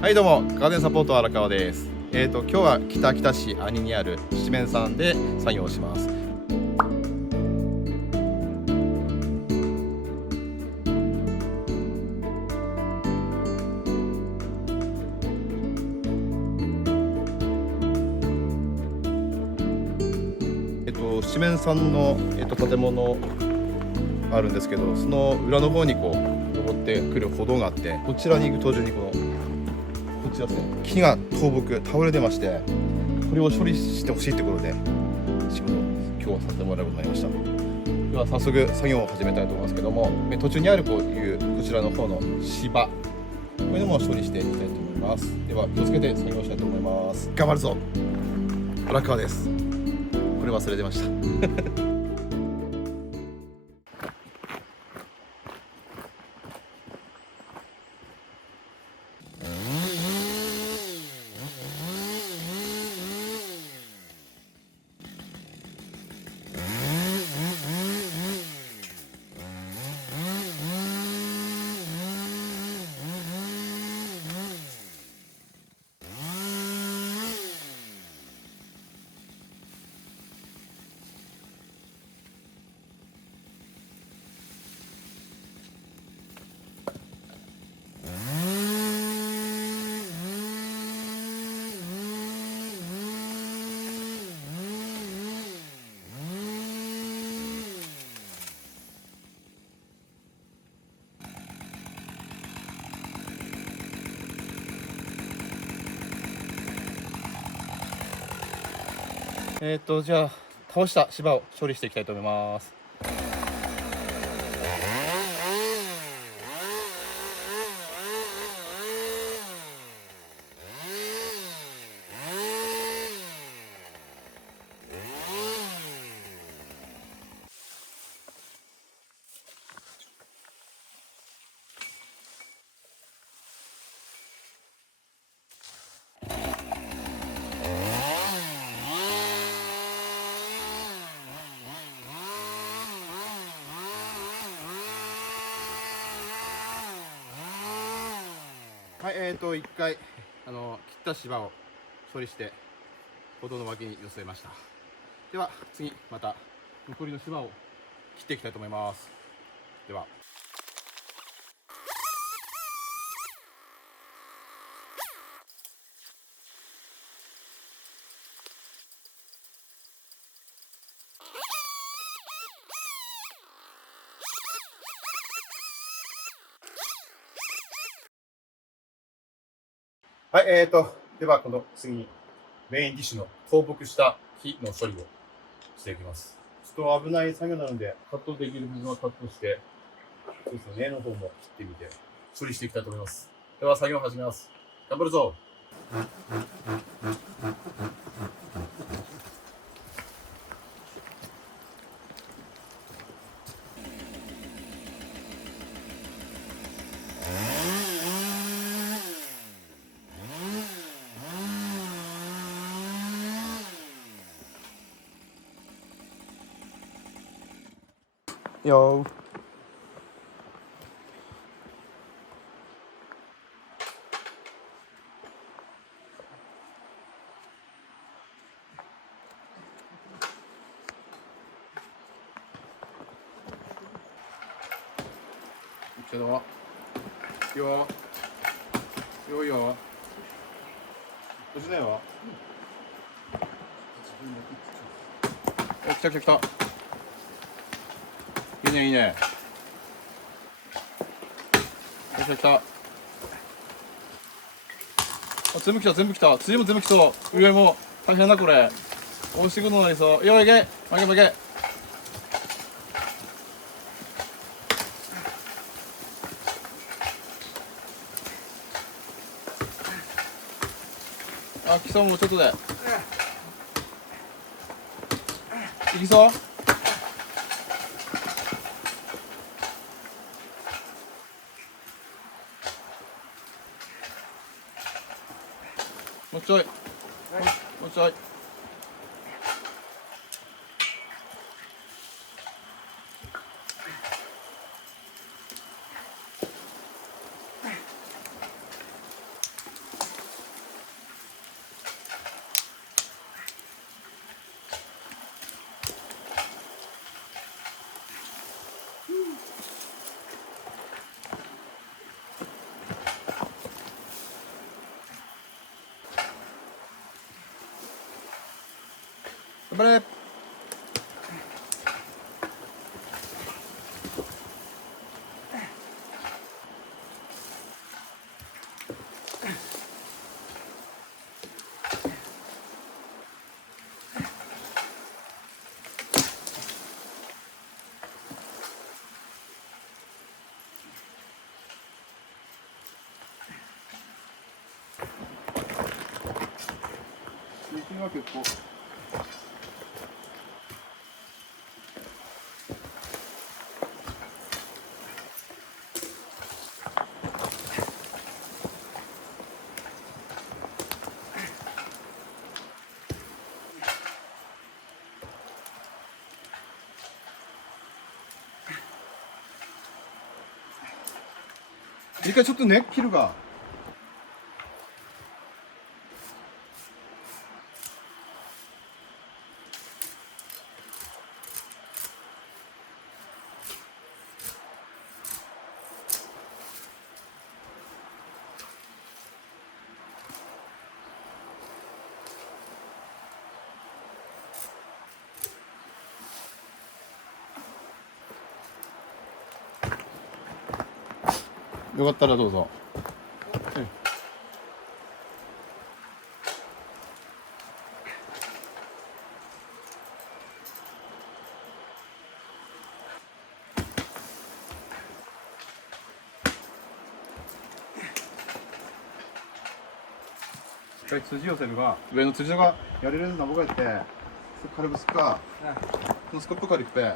はいどうも、ガーデンサポート荒川です。今日は北秋田市阿仁にある七面さんで作業をします。七面さんの、建物あるんですけど、その裏の方にこう登ってくる歩道があって、こちらに行く途中にこちらですね、木が倒木倒れてまして、これを処理してほしいってことで仕事を今日はさせてもらうことになりました。では早速作業を始めたいと思いますけども、途中にあるこういうこちらの方の芝、こういうのも処理していきたいと思います。では気をつけて作業したいと思います。頑張るぞ。荒川です。これ忘れてました。じゃあ倒した芝を処理していきたいと思います。はい、一回切った芝を処理して歩道の脇に寄せました。では次また残りの芝を切っていきたいと思います。でははい、ではこの次にメインディッシュの倒木した木の処理をしていきます。ちょっと危ない作業なので、カットできる部分はカットして、そうですね、根の方も切ってみて、処理していきたいと思います。では作業を始めます。頑張るぞ。よー。けどよよよ落ちないわ。お、来た来た来た。いいねいいね。来た来た。あ、全部来た全部来た。次も全部来そう。上も大変だこれ。押してくのになりそう。よいけ。負け負け。あ、来そうもうちょっとで。いきそう。もうちょい。もうちょい。張れ。水深は結構。一回ちょっとね切るが。よかったらどうぞ。一回辻寄せるが、上の辻がやれるな僕やって、軽くすっか、のスコップ軽くぺ。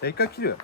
じゃあ一回切る。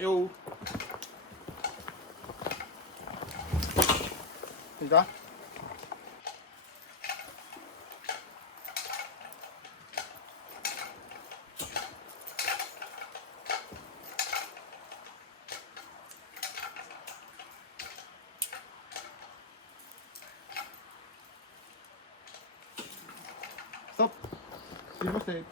よー。いいか。ストップ。すいません。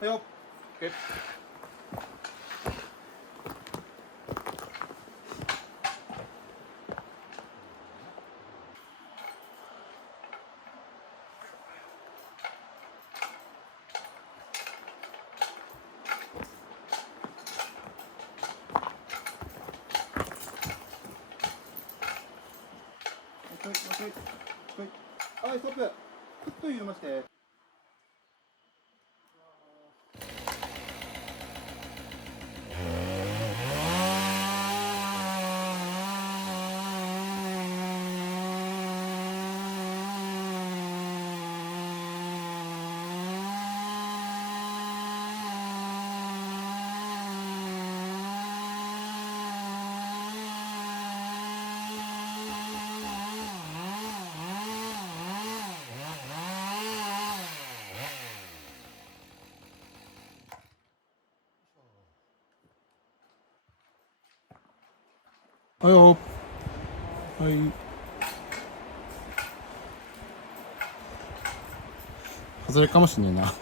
はいよ。オッケー。はい、ストップ。ちょっと入れまして。はいよ。はい。外れかもしんねえな。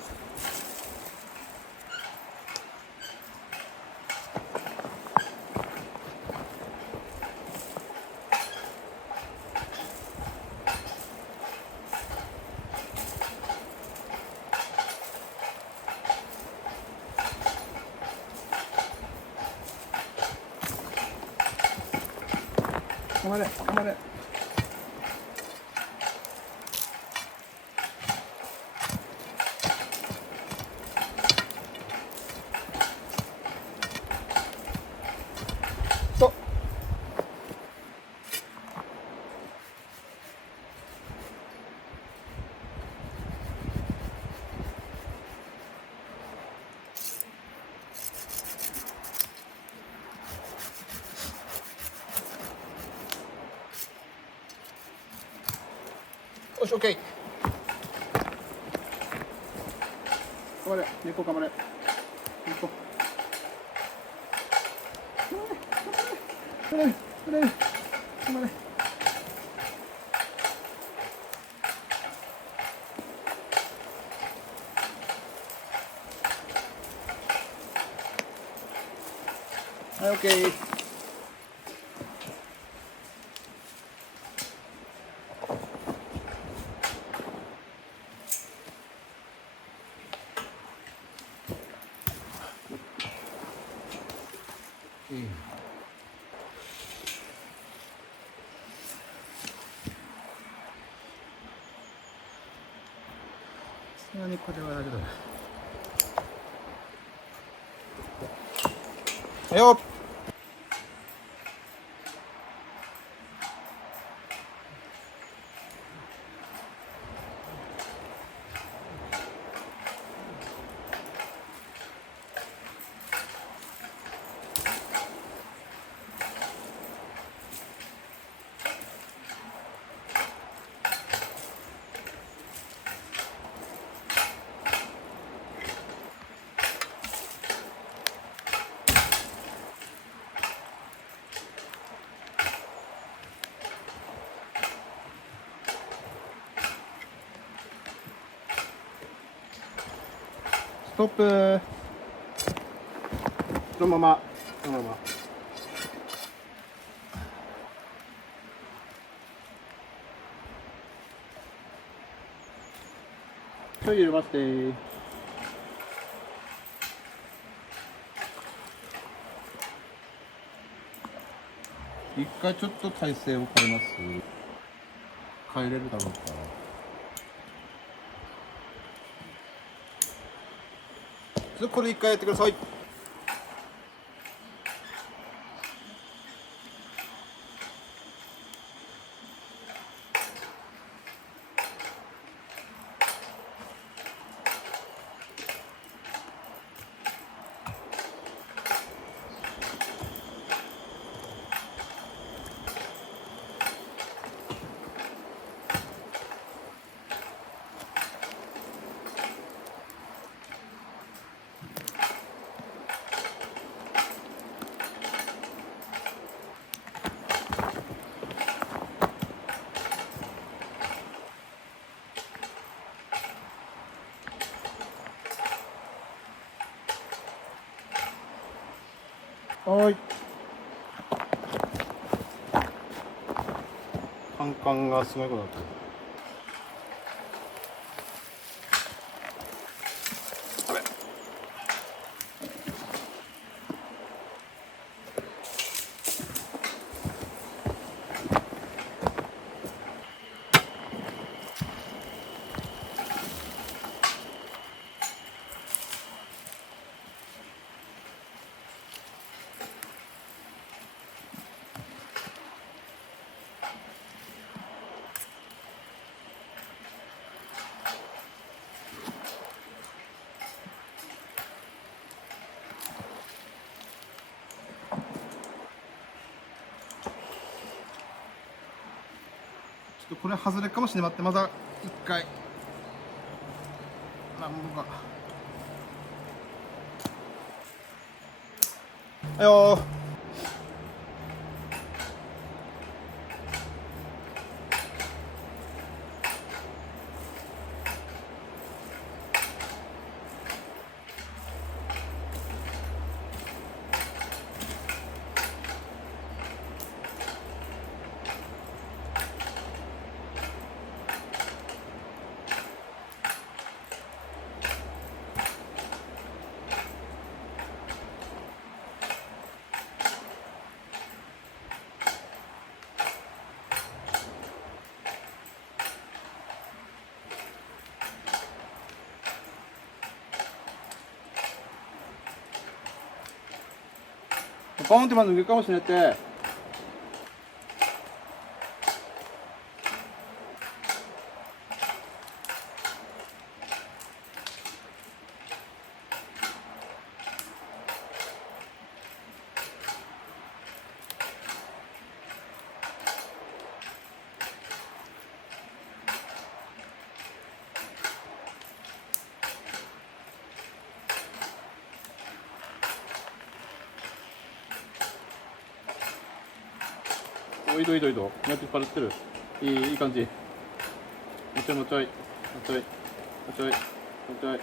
頑張れ、頑張れ。と。よし、オッケー。頑張れ、猫頑張れ。猫。頑張れ、頑張れ、頑張れ。はい、オッケー。さすがにこれはだけど。はいよ。ストップ。そのまま、そのまま。ちょい緩ませて。一回ちょっと体勢を変えます。変えれるだろうか。これ一回やってください。はい。カンカンがすごいことになってる。これ外れかもしれない。待って、まだ一回なんぼか。はいよー。 파운드만抜けるかもしれないって。いいぞいいぞいいぞ。もうちょいパルってる。いい感じ。もうちょいもうちょい。もうちょい。もうちょい。もうちょい。も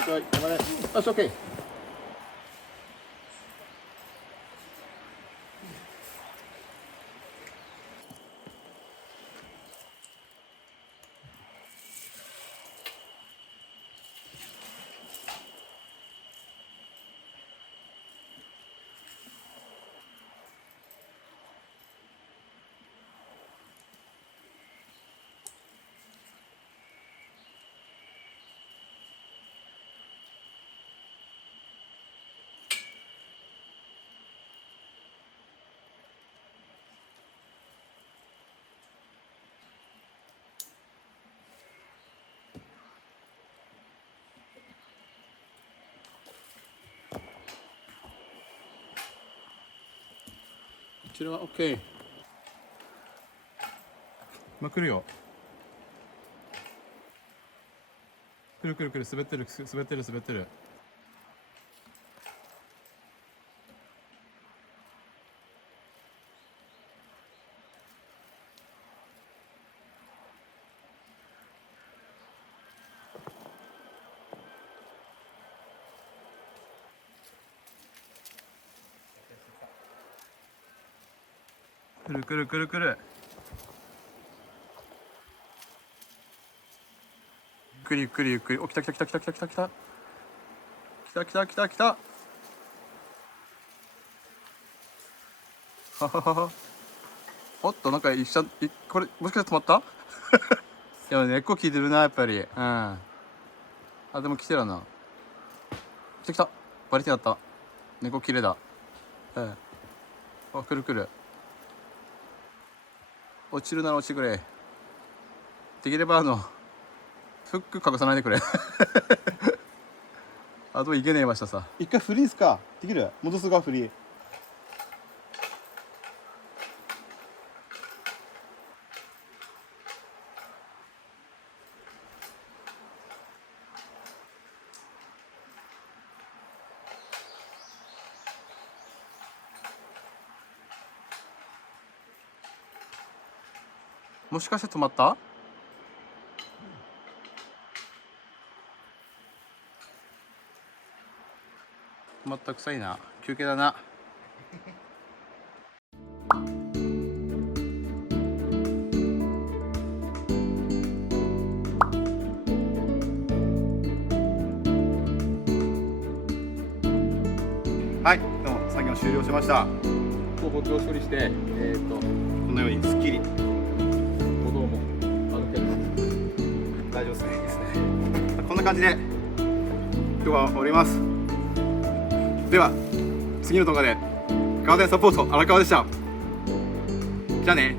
うちょい。頑張れ。よし、オッケー。こちらは OK。まあ、来るよ。来る来る来る、滑ってる滑ってる滑ってる。来る来る来る来る。ゆっくりゆっくりゆっくり。お、来た来た来た来た来た来た来た。来た来た来た来た。はははは。おっと、なんか一緒、これ、もしかして止まったいや、根っこ効いてるな、やっぱり。うん。あ、でも来てるな。来た来た。バリティだった。根っこ綺麗だ。うん。あ、来る来る。落ちるなら落ちてくれ。できればフック隠さないでくれ。あといけねえましたさ。一回フリーすか。できる？戻すがフリー。もしかして止まった？止まった。臭いな。休憩だな。はい、どうも作業終了しました。補強処理して、このようにすっきり。歩道も歩ける。大丈夫ですね。いいですね。こんな感じで今日は終わります。では次の動画でガーデンサポート荒川でした。じゃあね。